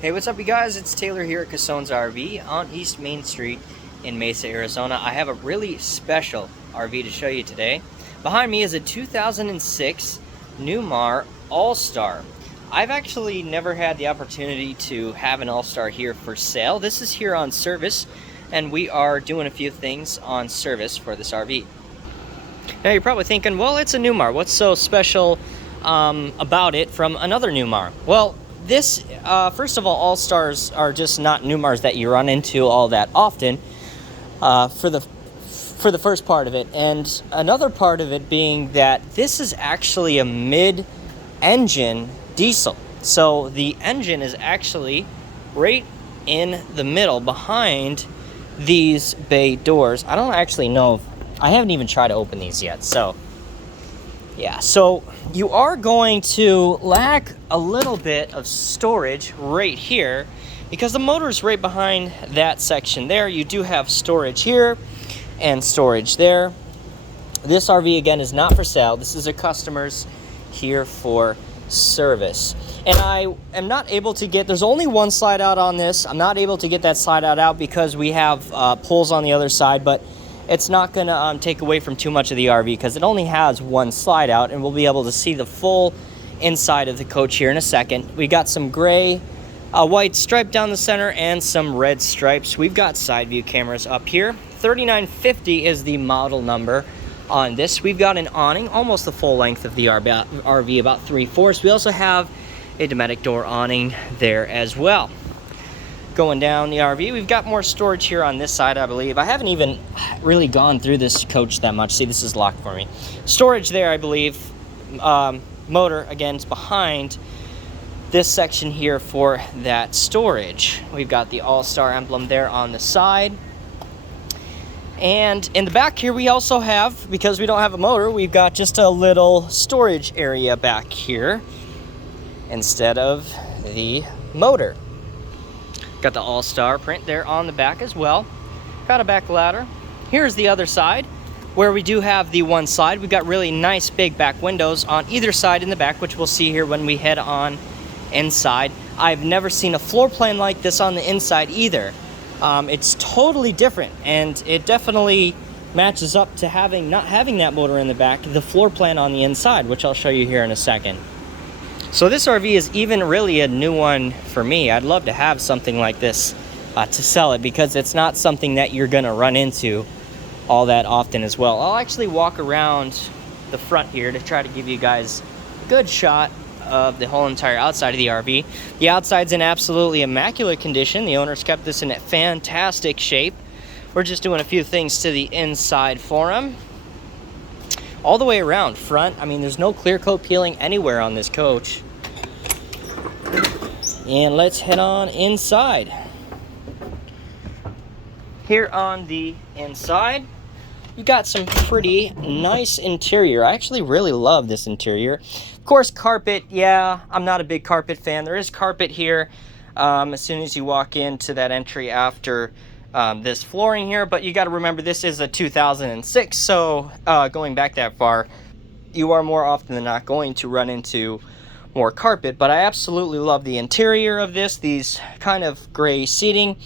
Hey, what's up, you guys? It's Taylor here at Casone's RV on East Main Street in Mesa, Arizona. I have a really special RV to show you today. Behind me is a 2006 Newmar All-Star. I've actually never had the opportunity to have an All-Star here for sale. This is here on service, and we are doing a few things on service for this RV. Now you're probably thinking, well, it's a Newmar. What's so special about it from another Newmar? Well, this, first of all Stars are just not Newmars that you run into all that often, for the first part of it. And another part of it being that this is actually a mid-engine diesel. So the engine is actually right in the middle behind these bay doors. I don't actually know, I haven't even tried to open these yet, so yeah. So you are going to lack a little bit of storage right here because the motor is right behind that section there. You do have storage here and storage there. This RV, again, is not for sale. This is a customer's here for service. And I am not able to get, there's only one slide out on this. I'm not able to get that slide out because we have poles on the other side, but it's not going to take away from too much of the RV because it only has one slide out, and we'll be able to see the full inside of the coach here in a second. We got some gray, white stripe down the center and some red stripes. We've got side view cameras up here. 3950 is the model number on this. We've got an awning, almost the full length of the RV, about 3/4. We also have a Dometic door awning there as well. Going down the RV, we've got more storage here on this side, I believe. I haven't even really gone through this coach that much. See, this is locked for me. Storage there, I believe. Motor, again, is behind this section here for that storage. We've got the All-Star emblem there on the side. And in the back here, we also have, because we don't have a motor, we've got just a little storage area back here instead of the motor. Got the All-Star print there on the back as well. Got a back ladder. Here's the other side where we do have the one slide. We've got really nice big back windows on either side in the back, which we'll see here when we head on inside. I've never seen a floor plan like this on the inside either. It's totally different, and it definitely matches up to not having that motor in the back, the floor plan on the inside, which I'll show you here in a second. So this RV is even really a new one for me. I'd love to have something like this to sell it because it's not something that you're gonna run into all that often as well. I'll actually walk around the front here to try to give you guys a good shot of the whole entire outside of the RV. The outside's in absolutely immaculate condition. The owners kept this in a fantastic shape. We're just doing a few things to the inside for them. All the way around front, I mean, there's no clear coat peeling anywhere on this coach. And let's head on inside. Here on the inside, you got some pretty nice interior. I actually really love this interior. Of course, carpet, yeah, I'm not a big carpet fan. There is carpet here as soon as you walk into that entry after this flooring here, but you got to remember this is a 2006, so going back that far, you are more often than not going to run into more carpet. But I absolutely love the interior of this, these kind of gray seating,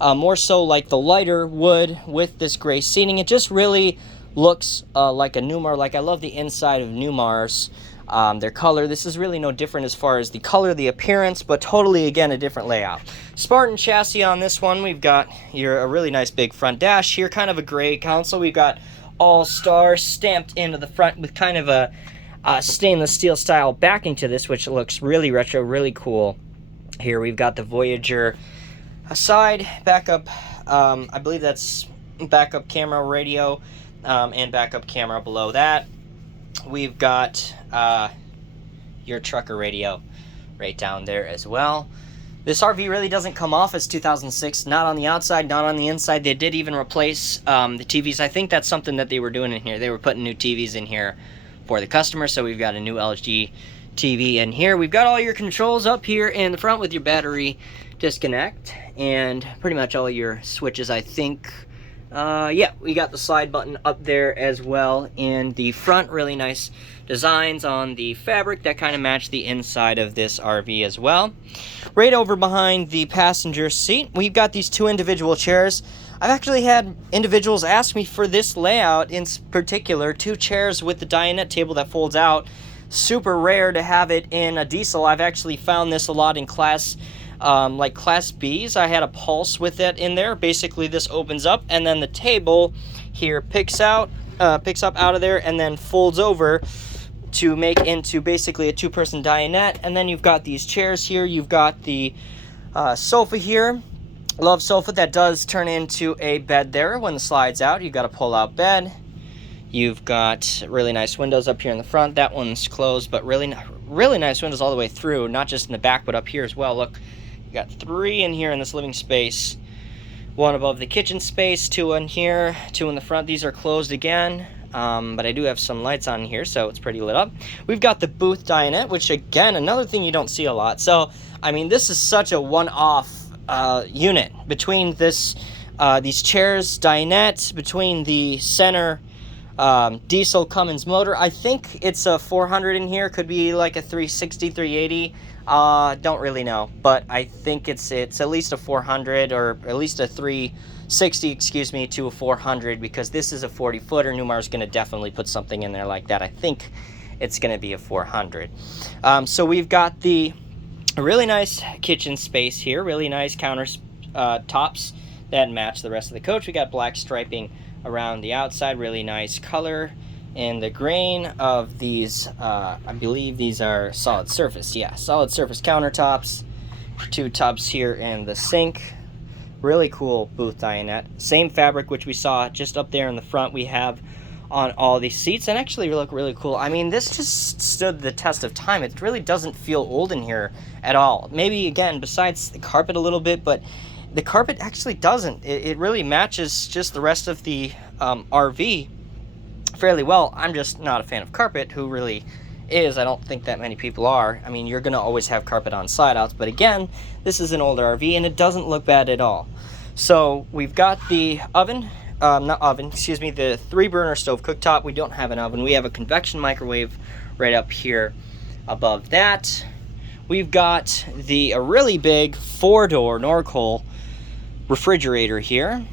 more so like the lighter wood with this gray seating. It just really looks like a Newmar. Like, I love the inside of Newmars. Their color, this is really no different as far as the color, the appearance, but totally, again, a different layout. Spartan chassis on this one. We've got a really nice big front dash here, kind of a gray console. We've got All-Star stamped into the front with kind of a stainless steel style backing to this, which looks really retro, really cool. Here we've got the Voyager side backup, I believe that's backup camera radio, and backup camera below that. We've got your trucker radio right down there as well. This RV really doesn't come off as 2006, not on the outside, not on the inside. They did even replace the TVs. I think that's something that they were doing in here. They were putting new TVs in here for the customer, so we've got a new LG TV in here. We've got all your controls up here in the front with your battery disconnect, and pretty much all your switches, I think. Yeah, we got the slide button up there as well. In the front, really nice designs on the fabric that kind of match the inside of this RV as well. Right over behind the passenger seat, we've got these two individual chairs. I've actually had individuals ask me for this layout in particular, two chairs with the dinette table that folds out. Super rare to have it in a diesel. I've actually found this a lot in class B's. I had a Pulse with it in there. Basically, this opens up, and then the table here picks up out of there, and then folds over to make into basically a two-person dinette. And then you've got these chairs here. You've got the sofa here. Love sofa that does turn into a bed there when the slide's out. You've got a pull-out bed. You've got really nice windows up here in the front. That one's closed, but really nice windows all the way through, not just in the back, but up here as well. Look, you got 3 in here in this living space. 1 above the kitchen space, 2 in here, 2 in the front. These are closed again, but I do have some lights on here, so it's pretty lit up. We've got the booth dinette, which again, another thing you don't see a lot. So, I mean, this is such a one-off unit between this, these chairs, dinette, between the center diesel Cummins motor. I think it's a 400 in here, could be like a 360, 380. Don't really know, but I think it's at least a 400, or at least a 360, excuse me, to a 400, because this is a 40-footer. Newmar's going to definitely put something in there like that. I think it's going to be a 400. So we've got the really nice kitchen space here, really nice tops that match the rest of the coach. We got black striping around the outside, really nice color. And the grain of these, I believe these are solid surface. Yeah, solid surface countertops. 2 tubs here in the sink. Really cool booth dinette. Same fabric which we saw just up there in the front we have on all these seats, and actually look really cool. I mean, this just stood the test of time. It really doesn't feel old in here at all. Maybe, again, besides the carpet a little bit, but the carpet actually doesn't. It really matches just the rest of the RV fairly well. I'm just not a fan of carpet. Who really is? I don't think that many people are. I mean, you're going to always have carpet on slide outs, but again, this is an older RV and it doesn't look bad at all. So we've got the oven, the 3-burner stove cooktop. We don't have an oven. We have a convection microwave right up here above that. We've got a really big 4-door Norcold refrigerator here.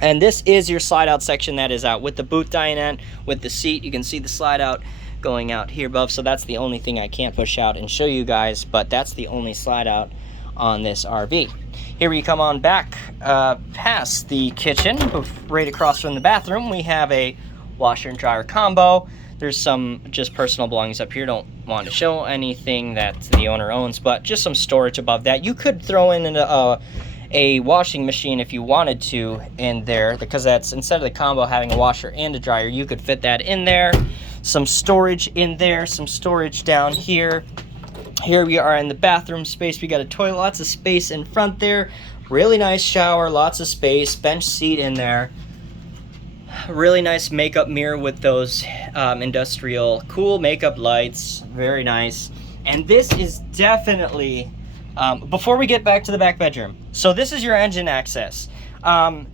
And this is your slide out section that is out with the booth dinette, with the seat. You can see the slide out going out here above. So that's the only thing I can't push out and show you guys, but that's the only slide out on this RV. Here we come on back past the kitchen, right across from the bathroom. We have a washer and dryer combo. There's some just personal belongings up here. Don't want to show anything that the owner owns, but just some storage above that. You could throw in a washing machine if you wanted to in there, because that's, instead of the combo having a washer and a dryer, you could fit that in there. Some storage in there, some storage down here. Here we are in the bathroom space. We got a toilet, lots of space in front there. Really nice shower, lots of space, bench seat in there. Really nice makeup mirror with those industrial cool makeup lights. Very nice. And this is definitely, before we get back to the back bedroom, so this is your engine access.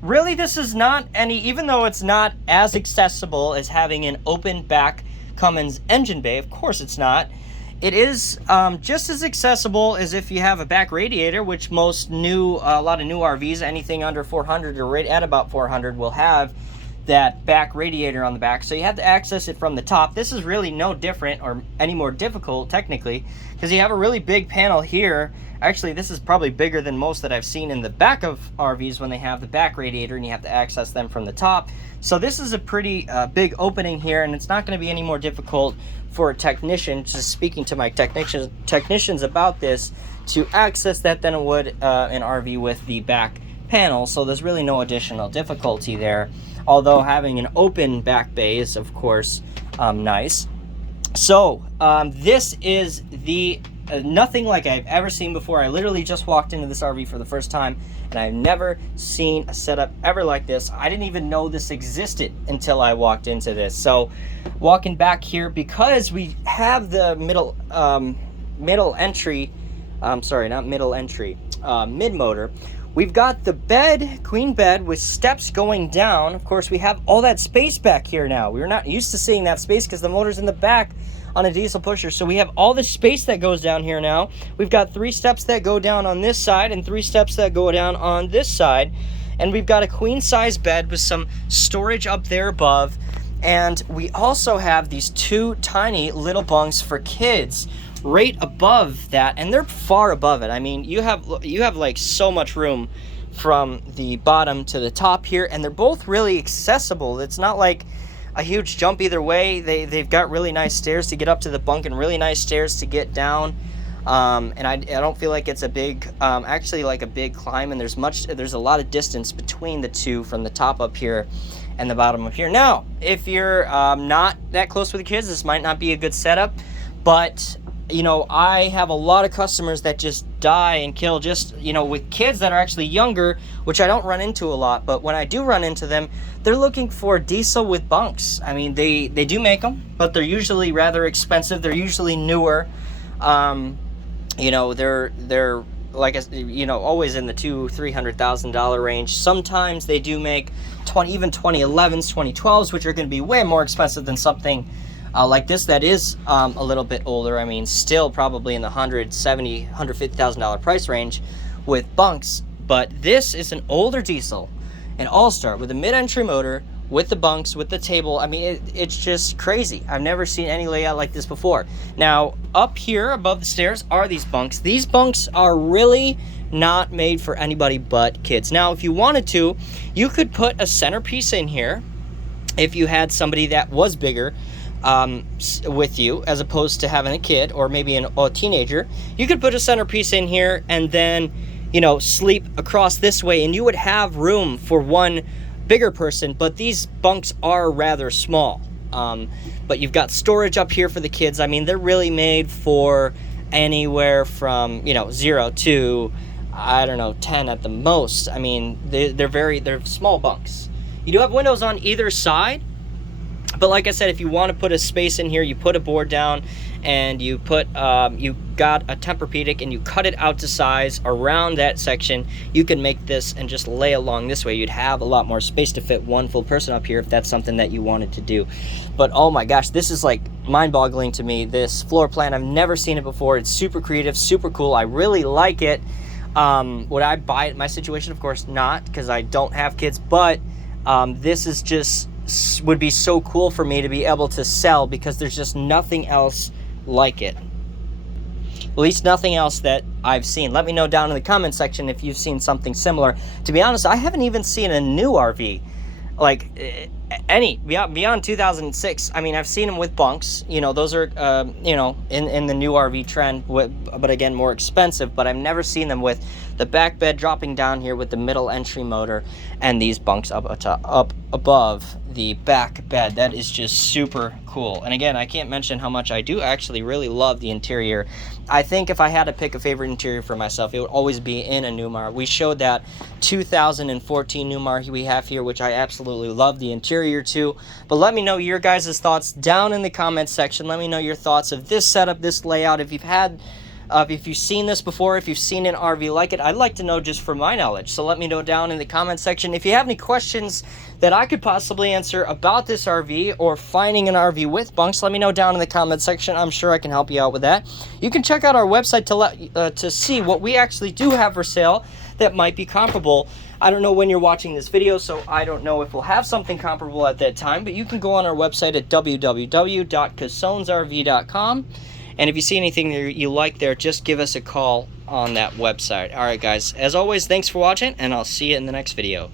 Really, this is not even though it's not as accessible as having an open back Cummins engine bay, of course it's not. It is just as accessible as if you have a back radiator, which a lot of new RVs, anything under 400 or right at about 400, will have that back radiator on the back. So you have to access it from the top. This is really no different or any more difficult technically, because you have a really big panel here. Actually, this is probably bigger than most that I've seen in the back of RVs when they have the back radiator and you have to access them from the top. So this is a pretty big opening here, and it's not going to be any more difficult for a technician, just speaking to my technicians about this, to access that than it would an RV with the back panel. So there's really no additional difficulty there, although having an open back bay is of course nice. So this is the nothing like I've ever seen before. I literally just walked into this RV for the first time, and I've never seen a setup ever like this. I didn't even know this existed until I walked into this. So walking back here, because we have the mid motor, We've got the bed, queen bed, with steps going down. Of course, we have all that space back here now. We're not used to seeing that space because the motor's in the back on a diesel pusher. So we have all the space that goes down here now. We've got 3 steps that go down on this side and 3 steps that go down on this side. And we've got a queen size bed with some storage up there above. And we also have these 2 tiny little bunks for kids right above that, and they're far above it. I mean, you have like so much room from the bottom to the top here, and they're both really accessible. It's not like a huge jump either way. They've got really nice stairs to get up to the bunk and really nice stairs to get down. And I don't feel like it's a big, actually like a big climb, and there's a lot of distance between the two from the top up here and the bottom up here. Now, if you're not that close with the kids, this might not be a good setup, but you know, I have a lot of customers that just die and kill just, you know, with kids that are actually younger, which I don't run into a lot, but when I do run into them, they're looking for diesel with bunks. I mean, they do make them, but they're usually rather expensive. They're usually newer. You know, they're like, you know, always in the $200,000-$300,000 range. Sometimes they do make even 2011s, 2012s, which are going to be way more expensive than something like this that is a little bit older. I mean, still probably in the $170,000, $150,000 price range with bunks. But this is an older diesel, an All-Star with a mid-entry motor, with the bunks, with the table. I mean, it's just crazy. I've never seen any layout like this before. Now, up here above the stairs are these bunks. These bunks are really not made for anybody but kids. Now, if you wanted to, you could put a centerpiece in here if you had somebody that was bigger with you, as opposed to having a kid or maybe a teenager. You could put a centerpiece in here and then, you know, sleep across this way, and you would have room for one bigger person. But these bunks are rather small. But you've got storage up here for the kids. I mean, they're really made for anywhere from, you know, 0 to, I don't know, 10 at the most. I mean, they're small bunks. You do have windows on either side. But like I said, if you want to put a space in here, you put a board down and you put, you got a Tempur-Pedic and you cut it out to size around that section, you can make this and just lay along this way. You'd have a lot more space to fit one full person up here if that's something that you wanted to do. But oh my gosh, this is like mind-boggling to me, this floor plan. I've never seen it before. It's super creative, super cool. I really like it. Would I buy it in my situation? Of course not, because I don't have kids, but this is just would be so cool for me to be able to sell, because there's just nothing else like it. At least nothing else that I've seen. Let me know down in the comment section if you've seen something similar. To be honest, I haven't even seen a new RV, like any beyond 2006. I mean, I've seen them with bunks. You know, those are you know, in the new RV trend, but again, more expensive. But I've never seen them with the back bed dropping down here with the middle entry motor and these bunks up above the back bed. That is just super cool. And again, I can't mention how much I do actually really love the interior. I think if I had to pick a favorite interior for myself, it would always be in a Newmar. We showed that 2014 Newmar we have here, which I absolutely love the interior too. But let me know your guys' thoughts down in the comments section. Let me know your thoughts of this setup, this layout. If you've had if you've seen this before, if you've seen an RV like it, I'd like to know just for my knowledge. So let me know down in the comment section. If you have any questions that I could possibly answer about this RV or finding an RV with bunks, let me know down in the comment section. I'm sure I can help you out with that. You can check out our website to see what we actually do have for sale that might be comparable. I don't know when you're watching this video, so I don't know if we'll have something comparable at that time, but you can go on our website at www.casonesrv.com. And if you see anything you like there, just give us a call on that website. All right, guys. As always, thanks for watching, and I'll see you in the next video.